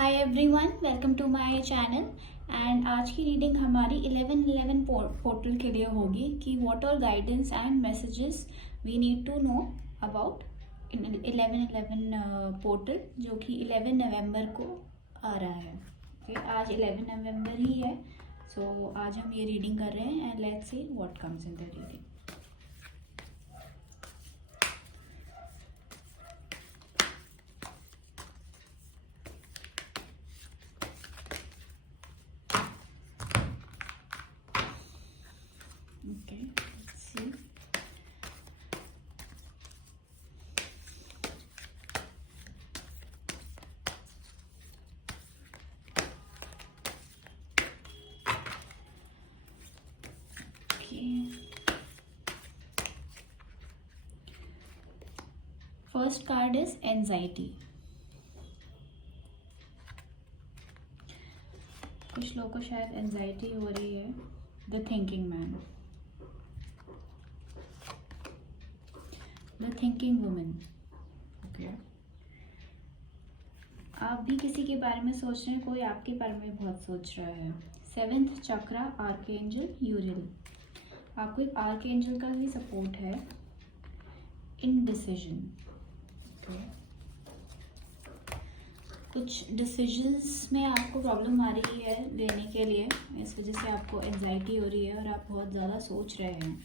Hi everyone, welcome to my channel. And आज की reading हमारी 11-11 पोर्टल के लिए होगी कि what all guidance and messages we need to know about 11-11 portal जो कि 11 नवंबर को आ रहा है। आज 11 नवंबर ही है, सो आज हम ये रीडिंग कर रहे हैं and let's see what comes in the reading. Okay, let's see. Okay. First card is anxiety. कुछ लोगों को शायद एंजाइटी हो रही है। The thinking man, the thinking woman. Okay, आप भी किसी के बारे में सोच रहे हैं, कोई आपके बारे में बहुत सोच रहा है। 7th चक्रा, आर्कएंजल यूरियल। आपको एक आर्कएंजल का भी सपोर्ट है। इनडिसीजन। ओके, कुछ डिसीजंस में आपको प्रॉब्लम आ रही है लेने के लिए, इस वजह से आपको एंजाइटी हो रही है और आप बहुत ज़्यादा सोच रहे हैं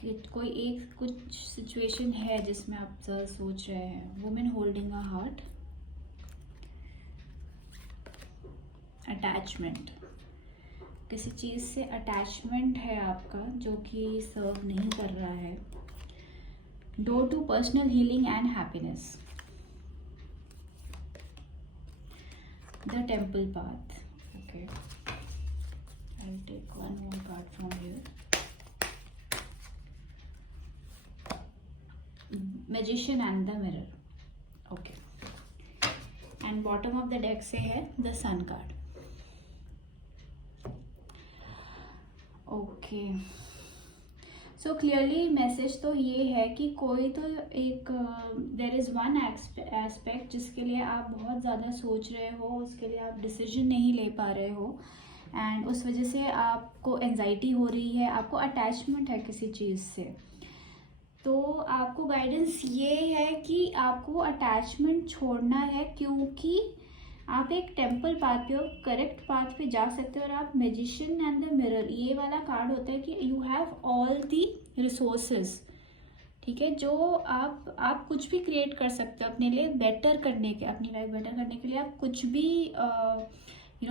कि कोई एक कुछ सिचुएशन है जिसमें आप ज़्यादा सोच रहे हैं। Women holding a heart. Attachment, किसी चीज़ से अटैचमेंट है आपका जो कि सर्व नहीं कर रहा है। Door to personal healing and happiness. The temple path. Okay, I will take one more card from here. Magician and the mirror. Okay, and bottom of the deck से है the sun card. Okay, so clearly message तो ये है कि कोई तो एक there is one aspect जिसके लिए आप बहुत ज़्यादा सोच रहे हो, उसके लिए आप डिसीजन नहीं ले पा रहे हो एंड उस वजह से आपको एंजाइटी हो रही है, आपको अटैचमेंट है किसी चीज़ से। तो आपको गाइडेंस ये है कि आपको अटैचमेंट छोड़ना है, क्योंकि आप एक टेम्पल पाथ पे हो, करेक्ट पाथ पे जा सकते हो। और आप मैजिशियन एंड द मिरर, ये वाला कार्ड होता है कि you have all the resources. ठीक है, जो आप कुछ भी क्रिएट कर सकते हो अपने लिए बेटर करने के, अपनी लाइफ बेटर करने के लिए। आप कुछ भी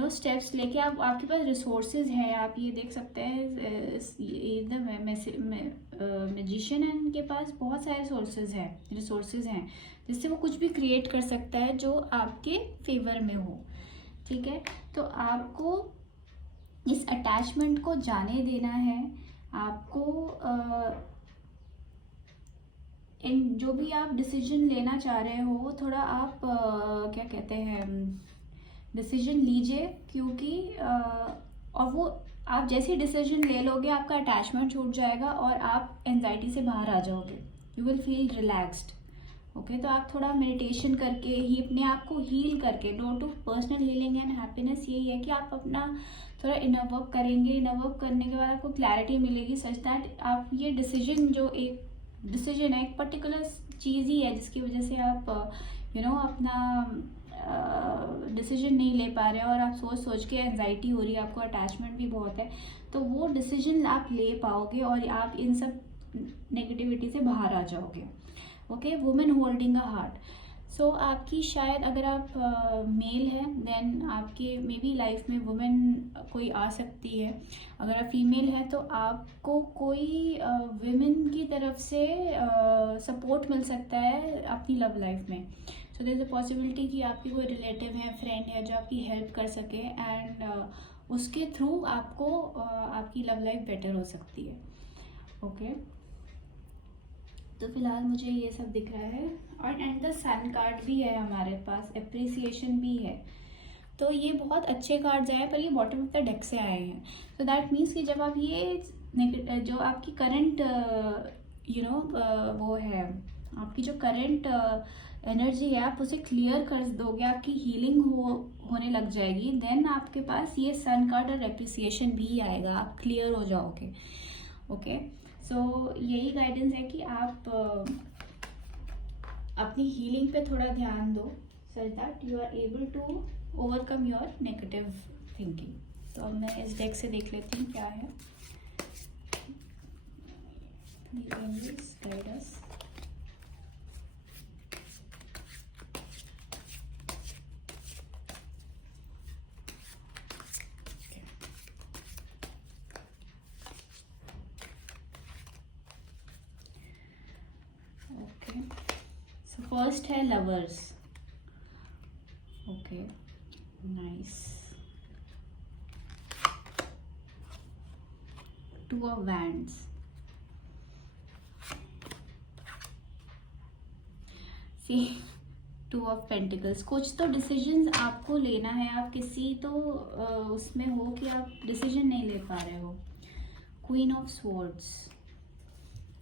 स्टेप्स लेके आप, आपके पास रिसोर्सेज हैं। आप ये देख सकते हैं मैजिशियन एंड के पास बहुत सारे रिसोर्सेज हैं जिससे वो कुछ भी क्रिएट कर सकता है जो आपके फेवर में हो। ठीक है, तो आपको इस अटैचमेंट को जाने देना है। आपको इन जो भी आप डिसीजन लेना चाह रहे हो वो थोड़ा आप क्या कहते हैं, डिसीजन लीजिए, क्योंकि और वो आप जैसे डिसीजन ले लोगे आपका अटैचमेंट छूट जाएगा और आप एंजाइटी से बाहर आ जाओगे। You will feel relaxed. Okay, तो आप थोड़ा मेडिटेशन करके ही अपने आप को हील करके, door to personal healing and happiness यही है कि आप अपना थोड़ा इनर वर्क करेंगे। इनर वर्क करने के बाद आपको क्लैरिटी मिलेगी सच दैट आप ये डिसीजन, जो एक डिसीजन है, एक पर्टिकुलर चीज़ ही है जिसकी वजह से आप अपना डिसीजन नहीं ले पा रहे हो और आप सोच सोच के एंजाइटी हो रही है, आपको अटैचमेंट भी बहुत है, तो वो डिसीजन आप ले पाओगे और आप इन सब नेगेटिविटी से बाहर आ जाओगे। Okay, women holding a heart. So आपकी शायद, अगर आप मेल हैं देन आपके मे बी लाइफ में वुमेन कोई आ सकती है। अगर आप फीमेल हैं तो आपको कोई विमेन की तरफ से सपोर्ट मिल सकता है अपनी लव लाइफ में। So there is a possibility कि आपकी कोई रिलेटिव है, फ्रेंड है जो आपकी हेल्प कर सके एंड उसके थ्रू आपको आपकी लव लाइफ बेटर हो सकती है। ओके, तो फिलहाल मुझे ये सब दिख रहा है। और एंड द सन कार्ड भी है हमारे पास, एप्रिसिएशन भी है। तो ये बहुत अच्छे कार्ड्स आए, पर ये बॉटम ऑफ द डेक से आए हैं। तो दैट मीन्स कि जब आप ये जो आपकी करंट वो है आपकी जो करंट एनर्जी है आप उसे क्लियर कर दोगे, आपकी हीलिंग होने लग जाएगी, देन आपके पास ये सन कार्ड और एप्रिसिएशन भी आएगा, आप क्लियर हो जाओगे। ओके, सो यही गाइडेंस है कि आप अपनी हीलिंग पे थोड़ा ध्यान दो, such that you are able to overcome your negative thinking. तो अब मैं इस डेक से देख लेती हूँ क्या है। Guide us. Okay, so first है lovers. Okay, nice. Two of wands, see two of pentacles. कुछ तो डिसीजंस आपको लेना है, आप किसी तो उसमें हो कि आप डिसीजन नहीं ले पा रहे हो। क्वीन ऑफ स्वॉर्ड्स,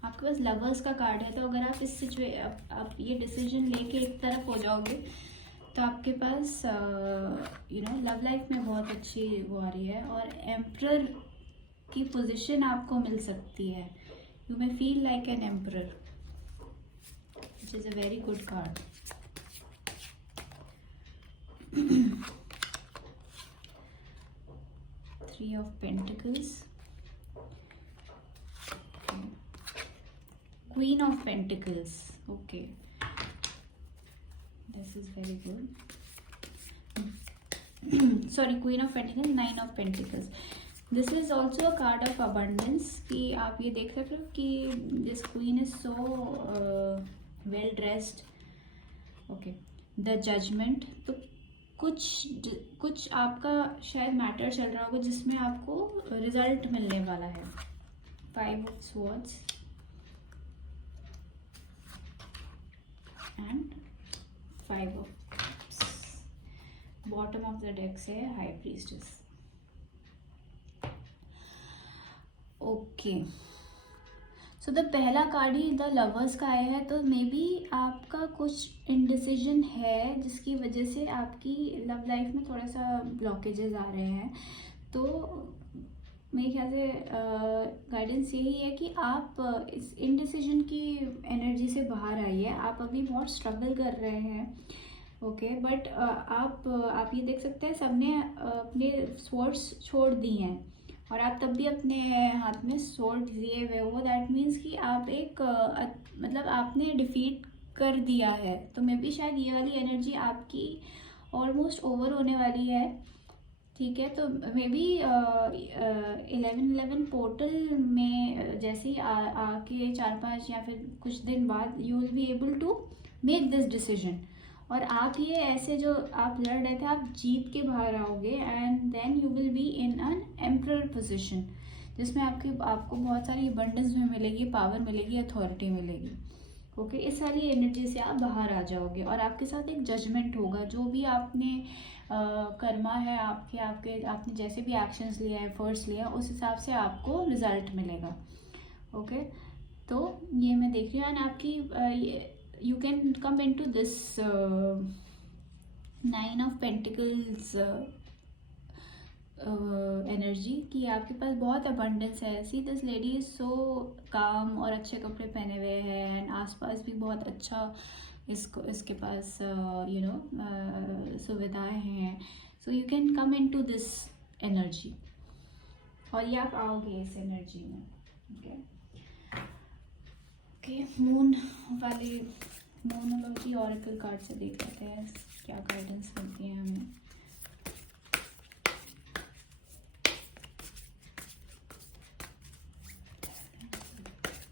आपके पास लवर्स का कार्ड है, तो अगर आप इस आप ये डिसीजन लेके एक तरफ हो जाओगे तो आपके पास लव लाइफ में बहुत अच्छी वो आ रही है, और एम्परर की पोजीशन आपको मिल सकती है। You may feel like an emperor, which is a very good card. Three of Pentacles, okay. Queen of Pentacles, okay, this is very good. Sorry, Queen of Pentacles, Nine of Pentacles. This is also a card of abundance, कि आप ये देख सकते हो कि this queen is so well dressed. Okay, the judgement, तो कुछ आपका शायद मैटर चल रहा होगा जिसमें आपको रिजल्ट मिलने वाला है। Five of swords and five of cups. Bottom of the deck से high priestess. Okay, so the पहला कार्ड ही द लवर्स का आया है, तो मे बी आपका कुछ इनडिसीजन है जिसकी वजह से आपकी लव लाइफ में थोड़ा सा ब्लॉकेजेस आ रहे हैं। तो मेरे ख्याल से गाइडेंस यही है कि आप इस इनडिसीजन की एनर्जी से बाहर आइए। आप अभी बहुत स्ट्रगल कर रहे हैं, ओके, बट आप ये देख सकते हैं सबने अपने स्वॉर्ड्स छोड़ दी हैं और आप तब भी अपने हाथ में स्वॉर्ड लिए हुए हो। दैट मीन्स कि आप एक मतलब आपने डिफीट कर दिया है। तो मे बी शायद ये वाली एनर्जी आपकी ऑलमोस्ट ओवर होने वाली है, ठीक है। तो मे बी 11/11 पोर्टल में जैसे ही आके 4-5 या फिर कुछ दिन बाद you will be able to make this decision, और आप ये ऐसे जो आप लड़ रहे थे आप जीत के बाहर आओगे, and then you will be in an emperor position, जिसमें आपको बहुत सारी अबंडेंस में मिलेगी, पावर मिलेगी, अथॉरिटी मिलेगी। ओके, इस वाली एनर्जी से आप बाहर आ जाओगे और आपके साथ एक जजमेंट होगा। जो भी आपने कर्मा है आपने जैसे भी एक्शंस लिए हैं, एफर्ट्स लिए हैं, उस हिसाब से आपको रिजल्ट मिलेगा। ओके, तो ये मैं देख रही हूँ, एंड आपकी you can come into this Nine of Pentacles energy, कि आपके पास बहुत अबंडेंस है। See this lady is so काम और अच्छे कपड़े पहने हुए हैं, एंड आसपास भी बहुत अच्छा इसके पास सुविधाएं हैं। So you can come into this energy, और ये आप आओगे इस एनर्जी में। ओके, मूनोलॉजी ऑरेकल कार्ड से देख लेते हैं क्या गाइडेंस मिलती है हमें।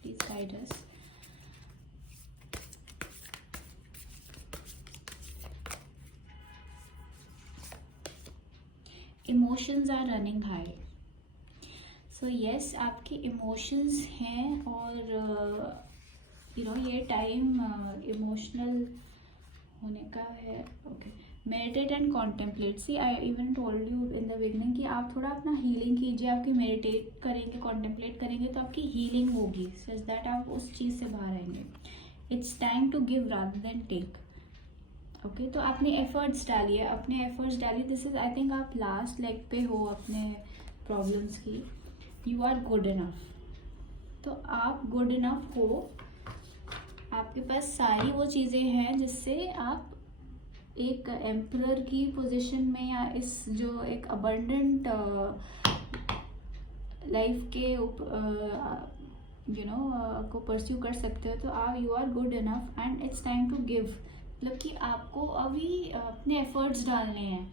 Please guide us. Emotions are running high. So yes, आपके इमोशंस हैं, और ये टाइम इमोशनल होने का है। Okay, meditate and contemplate. See I even told you in the beginning कि आप थोड़ा अपना हीलिंग कीजिए। आपकी मेडिटेट करेंगे, कॉन्टेम्पलेट करेंगे तो आपकी हीलिंग होगी, सच दैट आप उस चीज़ से बाहर आएंगे। It's time to give rather than take. Okay, तो आपने एफर्ट्स डालिए, अपने एफर्ट्स डालिए। दिस इज, आई थिंक आप लास्ट लेग पे हो अपने प्रॉब्लम्स की। You are good enough. तो आप गुड इनफ हो, आपके पास सारी वो चीज़ें हैं जिससे आप एक एम्परर की पोजीशन में या इस जो एक अबंडेंट लाइफ के को परस्यू कर सकते हो। तो आप you are good enough and it's time to give. मतलब कि आपको अभी अपने एफर्ट्स डालने हैं,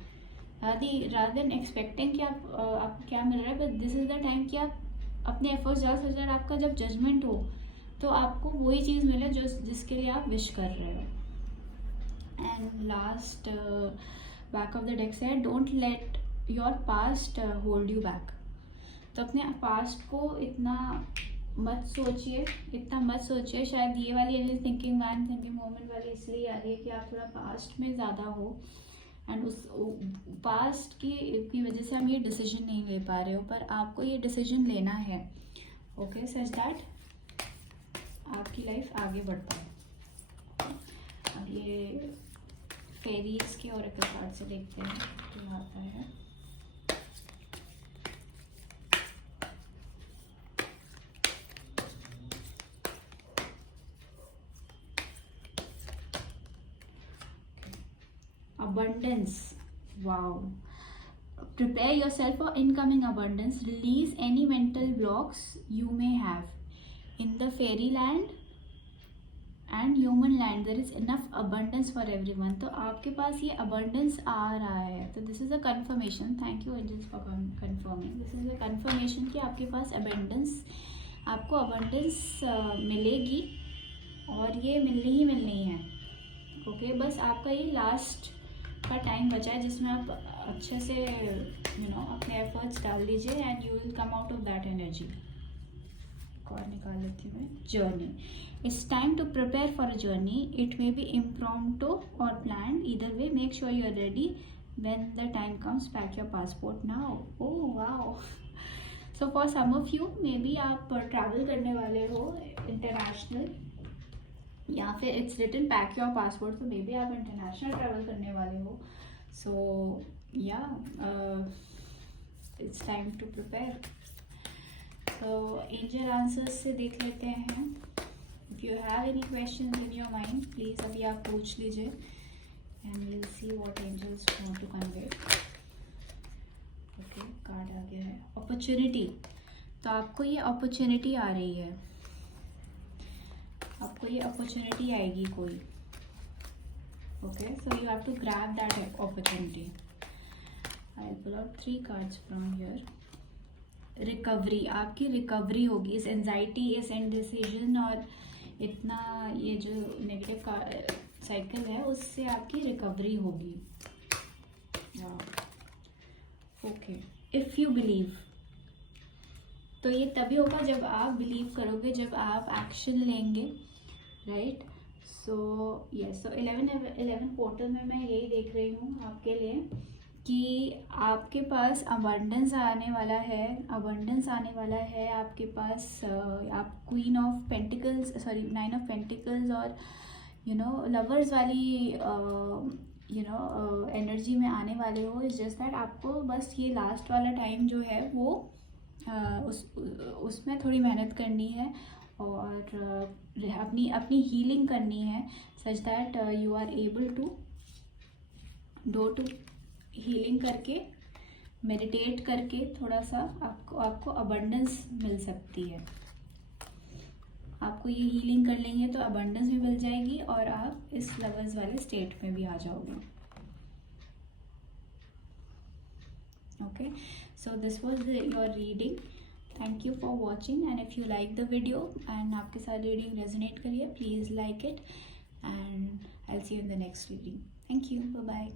रादर देन एक्सपेक्टिंग कि आपको क्या मिल रहा है, but this is the time कि आप अपने एफर्ट्स डाल सकते हैं। आपका जब जजमेंट हो तो आपको वही चीज़ मिले जो जिसके लिए आप विश कर रहे हो। And last back off the deck से, don't let your past hold you back. तो अपने पास्ट को इतना मत सोचिए, इतना मत सोचिए। शायद ये वाली energy thinking man thinking moment वाली इसलिए आ रही है कि आप थोड़ा पास्ट में ज़्यादा हो एंड उस पास्ट की वजह से हम ये डिसीजन नहीं ले पा रहे हो, पर आपको ये डिसीजन लेना है। ओके, सच दैट आपकी लाइफ आगे बढ़ पाए। अब ये फेरीज के ओरेकल कार्ड से देखते हैं क्या आता है। Abundance. Wow. Prepare yourself for incoming abundance. Release any mental blocks you may have in the fairyland and human land. There is enough abundance for everyone. तो आपके पास ये abundance आ रहा है। तो this is a confirmation. Thank you angels for confirming. This is a confirmation कि आपके पास abundance, आपको abundance मिलेगी और ये मिलनी ही मिलनी है। ओके, बस आपका ये लास्ट का टाइम बचा है जिसमें आप अच्छे से अपने एफर्ट्स डाल दीजिए and you will come out of that energy. और निकाल लेती हूँ मैं। Journey, it's time to prepare for a journey. It may be impromptu और plan, either way make sure you are ready when the time comes. Pack your passport now. Oh wow. So for some of you may be आप travel करने वाले हो international, या फिर it's written pack your passport, तो मे be आप international travel करने वाले हो। सो या इट्स टाइम टू प्रिपेयर। तो एंजल आंसर्स से देख लेते हैं। If you have any questions in your mind please अभी आप पूछ लीजिए and will see what angels want to convey. Okay, card आ गया है अपॉर्चुनिटी। तो आपको ये अपॉर्चुनिटी आ रही है, आपको ये अपॉर्चुनिटी आएगी कोई। Okay, so you have to grab that opportunity. I will pull out 3 cards from here. Recovery, आपकी रिकवरी होगी इस एंजाइटी, इस इनडिसीजन और इतना ये जो नेगेटिव साइकिल है उससे आपकी रिकवरी होगी। ओके, इफ़ यू बिलीव, तो ये तभी होगा जब आप बिलीव करोगे, जब आप एक्शन लेंगे, राइट। सो यस, सो 11 पोर्टल में मैं यही देख रही हूँ आपके लिए कि आपके पास अबंडेंस आने वाला है, अबंडेंस आने वाला है आपके पास। आप queen of pentacles, sorry 9 of pentacles और लवर्स वाली एनर्जी में आने वाले हो। इट्स जस्ट दैट आपको बस ये लास्ट वाला टाइम जो है वो उसमें थोड़ी मेहनत करनी है और अपनी हीलिंग करनी है, such that you are able to healing करके, मेडिटेट करके थोड़ा सा आपको अबंडेंस मिल सकती है। आपको ये हीलिंग कर लेंगे तो अबंडेंस भी मिल जाएगी और आप इस लवर्स वाले स्टेट में भी आ जाओगे। Okay, so this was your reading. Thank you for watching and if you like the video and आपके साथ रीडिंग रेजोनेट करिए, please like it and I will see you in the next reading. Thank you, bye bye.